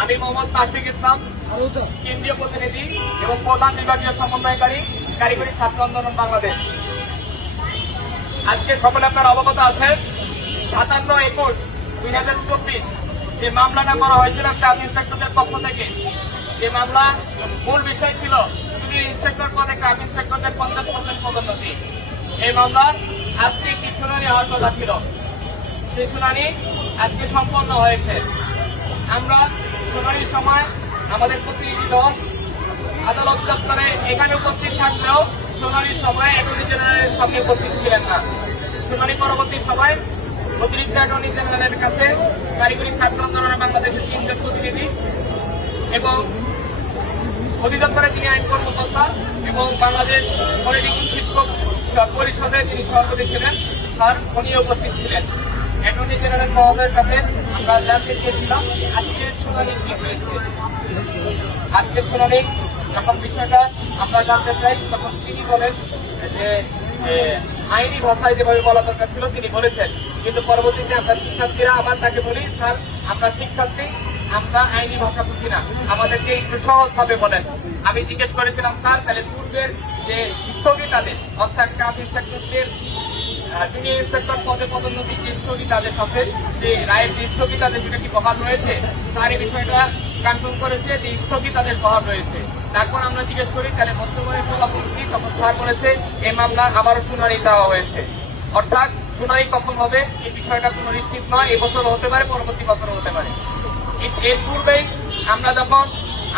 আমি মোহাম্মদ তাশফিক ইসলাম, কেন্দ্রীয় প্রতিনিধি এবং প্রধান বিভাগীয় সমন্বয়কারী, কারিগরি ছাত্র আন্দোলন বাংলাদেশ। আজকে সকলে আপনার অবগত আছেন 57/21/2024 যে মামলাটা করা হয়েছিল ক্রাফট ইন্সপেক্টরদের পক্ষ থেকে। যে মামলা মূল বিষয় ছিল যদি ইন্সপেক্টর পদে ক্রাফট ইন্সপেক্টরদের 50% পদোন্নতি। এই মামলার আজকে একটি শুনানি হওয়ার কথা ছিল, সেই শুনানি আজকে সম্পন্ন হয়েছে। আমরা শুনানির সময় আমাদের প্রতিনিধি দল আদালত চত্বরে এখানে উপস্থিত থাকলেও শুনানির সময় অ্যাটর্নি জেনারেলের সামনে উপস্থিত ছিলেন না। শুনানি পরবর্তী সময় অতিরিক্ত অ্যাটর্নি জেনারেলের কাছে কারিগরি ছাত্র আন্দোলন বাংলাদেশের 3 জন প্রতিনিধি এবং অধিদপ্তরের যিনি আইন কর্মকর্তা এবং বাংলাদেশ পলিটেকনিক শিক্ষক পরিষদের যিনি সভাপতি ছিলেন স্যার উনিও উপস্থিত ছিলেন। অ্যাটর্নি জেনারেল মহোদয়ের কাছে আমরা জানতে চেয়েছিলাম আজকের শুনানি কি হয়েছে। আজকের শুনানি যখন বিষয়টা আমরা জানতে চাই তখন তিনি বলেন যে আইনি ভাষায় যেভাবে বলা দরকার ছিল তিনি বলেছেন, কিন্তু পরবর্তীতে আমরা শিক্ষার্থীরা আবার তাকে বলি স্যার আমরা শিক্ষার্থী, আমরা আইনি ভাষা বুঝি না, আমাদেরকে একটু সহজভাবে বলেন। আমি জিজ্ঞেস করেছিলাম স্যার তাহলে পূর্বের যে স্থগিতাদেশ অর্থাৎ ক্রাফট ইন্সপেক্টরদের জুনিয়র ইন্সপেক্টর পদে পদোন্নতির যে স্থগিতাদেশ আছে সেই রায়ের যে স্থগিতাদেশ এটা কি বহাল রয়েছে? স্যার এই বিষয়টা কনফার্ম করেছে যে স্থগিতাদেশ বহাল রয়েছে। তারপর আমরা জিজ্ঞেস করি তাহলে বর্তমানে ফলাফল কি? তখন স্যার বলেছে এই মামলা আবারও শুনানি দেওয়া হয়েছে। অর্থাৎ শুনানি কখন হবে এই বিষয়টা কোনো নিশ্চিত নয়, এবছর হতে পারে, পরবর্তী বছরও হতে পারে। এর পূর্বেই আমরা যখন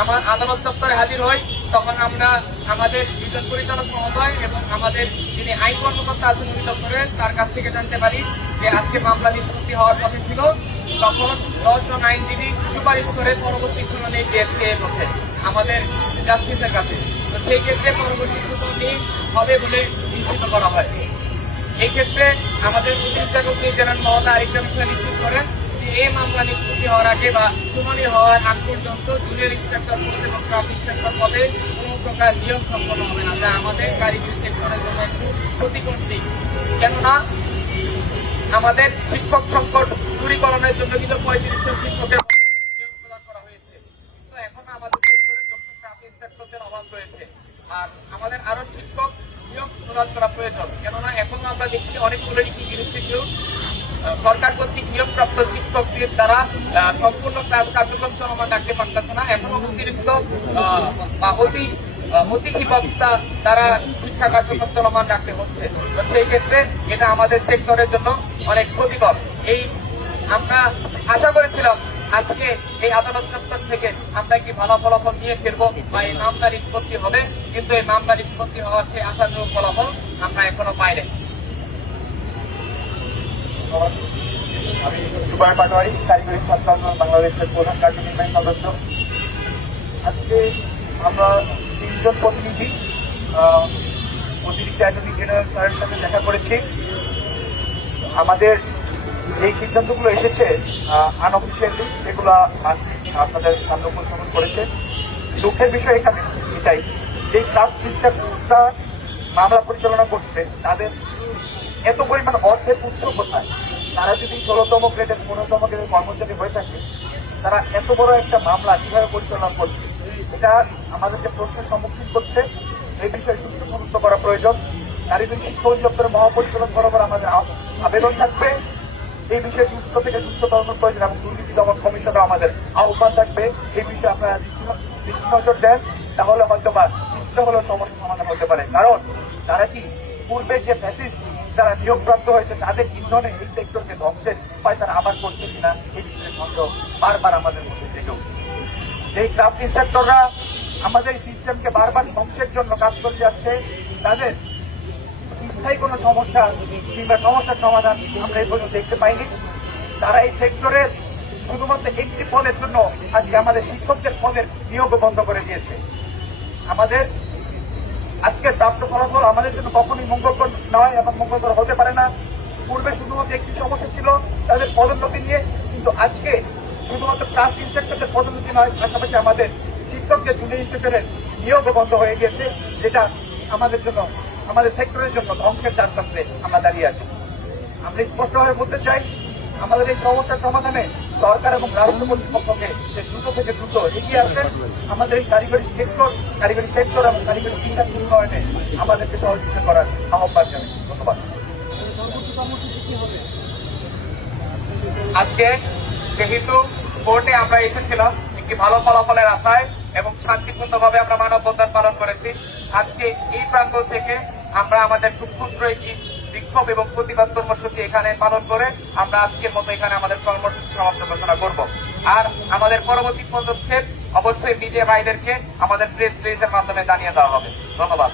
আমার আদালত দপ্তরে হাজির হই তখন আমরা আমাদের বিদ্যুৎ পরিচালক মহোদয় এবং আমাদের যিনি আইন কর্মকর্তা আছেন অধিদপ্তরের তার কাছ থেকে জানতে পারি যে আজকে মামলা নিষ্পত্তি হওয়ার কথা ছিল। তখন 10 জন আইনজীবী সুপারিশ করে পরবর্তী শুনানি ডেট পেয়ে বসে আমাদের জাস্টিসের কাছে। তো সেই ক্ষেত্রে পরবর্তী শুনানি হবে বলে নিশ্চিত করা হয়। এই ক্ষেত্রে আমাদের অতিরিক্ত জেনারেল মহোদয় আরেকটা বিষয় নিশ্চিত করেন যে এই মামলা নিষ্পত্তি হওয়ার আগে বা শুনানি হওয়ার আগ পর্যন্ত জুনিয়র ইন্সপেক্টর পদ এবং ক্রাফট ইন্সপেক্টর পদে কোনো প্রকার নিয়োগ সম্পন্ন হবে না, যা আমাদের কারিগরি সেক্টরের জন্য একটু ক্ষতিকর দিক। কেননা আমাদের শিক্ষক সংকট দূরীকরণের জন্য কিন্তু 35 জন শিক্ষকের নিয়োগ প্রদান করা হয়েছে, কিন্তু এখন আমাদের সেক্টরে দক্ষ ক্রাফট ইন্সপেক্টরদের অভাব রয়েছে। আর আমাদের আরো শিক্ষক নিয়োগ প্রদান করা প্রয়োজন, কেননা এখনো আমরা দেখছি অনেকগুলো ইনস্টিটিউট সরকার কর্তৃক নিয়োগপ্রাপ্ত শিক্ষকদের দ্বারা সম্পূর্ণ কার্যক্রম চলমান রাখতে পারতেছে না। এখনো অতিরিক্ত বা অতিথি বক্তা দ্বারা শিক্ষা কার্যক্রম চলমান রাখতে হচ্ছে। তো সেই ক্ষেত্রে এটা আমাদের সেক্টরের জন্য অনেক ক্ষতিকর। এই আমরা আশা করেছিলাম আজকে এই আদালত চত্বর থেকে আমরা একটি ভালো ফলাফল নিয়ে ফিরবো বা এই মামলা নিষ্পত্তি হবে, কিন্তু এই মামলা নিষ্পত্তি হওয়ার সেই আশানুরূপ ফলাফল আমরা এখনো পাই নাই। আমি সুবাই পাটোয়ারি, কারিগরি ছাত্র আন্দোলন বাংলাদেশের প্রধান কার্যনির্বাহী সদস্য। আজকে আমরা 3 জন প্রতিনিধি অতিরিক্ত অ্যাটর্নি জেনারেল স্যারের সাথে দেখা করেছি। আমাদের যে সিদ্ধান্তগুলো এসেছে আনঅফিসিয়ালি সেগুলো আপনাদের সামনে উপস্থাপন করেছে। দুঃখের বিষয় এখানে এটাই যে ক্রাফট ইন্সপেক্টররা মামলা পরিচালনা করছে তাদের এত পরিমাণ অর্থের উৎস কোথায়? তারা যদি 16তম গ্রেডের 15তম গ্রেডের কর্মচারী হয়ে থাকে তারা এত বড় একটা মামলা কিভাবে পরিচালনা করছে? এটা আমাদেরকে প্রশ্নের সম্মুখীন করছে। এই বিষয়ে সুষ্ঠু তদন্ত করা প্রয়োজন। কারিগরি শিক্ষা অধিদপ্তরের মহাপরিচালক বরাবর আমাদের আবেদন থাকবে এই বিষয়ে সুস্থ থেকে সুস্থ তদন্ত প্রয়োজন এবং দুর্নীতি দমন কমিশনও আমাদের আহ্বান থাকবে এই বিষয়ে আপনারা দৃষ্টি নজর দেন, তাহলে হয়তো বা কিছুটা হলেও সমস্যার সমাধান হতে পারে। কারণ তারা কি পূর্বের যে ফ্যাসিস্ট যারা নিয়োগপ্রাপ্ত হয়েছে তাদের ইন্ধনে এই সেক্টরকে ধ্বংসের উপায় তারা আবার করছে কিনা এই বিষয়ে সন্দেহ বারবার আমাদের মধ্যে থেকে উঠছে। সেই ক্রাফট ইন্সপেক্টররা আমাদের সিস্টেমকে বারবার ধ্বংসের জন্য কাজ করে যাচ্ছে, তাদের স্থায়ী কোনো সমস্যা কিংবা সমস্যার সমাধান আমরা এই পর্যন্ত দেখতে পাইনি। তারা এই সেক্টরের শুধুমাত্র একটি পদের জন্য আজকে আমাদের শিক্ষকদের পদের নিয়োগ বন্ধ করে দিয়েছে। আমাদের আজকের প্রাপ্ত ফলাফল আমাদের জন্য কখনোই মঙ্গলকর নয় এবং মঙ্গলকর হতে পারে না। পূর্বে শুধুমাত্র একটি সমস্যা ছিল তাদের পদোন্নতি নিয়ে, কিন্তু আজকে শুধুমাত্র ক্রাফট ইন্সপেক্টরদের পদোন্নতি নয়, পাশাপাশি আমাদের শিক্ষকদের জুনিয়র ইন্সপেক্টরের নিয়োগ বন্ধ হয়ে গেছে, যেটা আমাদের জন্য আমাদের সেক্টরের জন্য ধ্বংসের চারপাশে আমরা দাঁড়িয়ে আছি। আমরা স্পষ্টভাবে বলতে চাই, আমাদের এই সমস্যার সমাধানে সরকার এবং রাষ্ট্র কর্তৃপক্ষকে যে দ্রুত থেকে দ্রুত এগিয়ে আসেন, আমাদের এই কারিগরি সেক্টর এবং কারিগরি শিক্ষা উন্নয়নে আমাদেরকে সহযোগিতা করার আহ্বান জানাই। ধন্যবাদ। আজকে যেহেতু কোর্টে আমরা এসেছিলাম একটি ভালো ফলাফলের আশায় এবং শান্তিপূর্ণভাবে আমরা মানববন্ধন পালন করেছি, আজকে এই প্রান্ত থেকে আমরা আমাদের খুব ক্ষুদ্র একটি বিক্ষোভ এবং প্রতিবাদ কর্মসূচি এখানে পালন করে আমরা আজকের মতো এখানে আমাদের কর্মসূচি সমাপ্ত ঘোষণা করব। আর আমাদের পরবর্তী পদক্ষেপ অবশ্যই মিডিয়া ভাইদেরকে আমাদের প্রেস রিলিজের মাধ্যমে জানিয়ে দেওয়া হবে। ধন্যবাদ।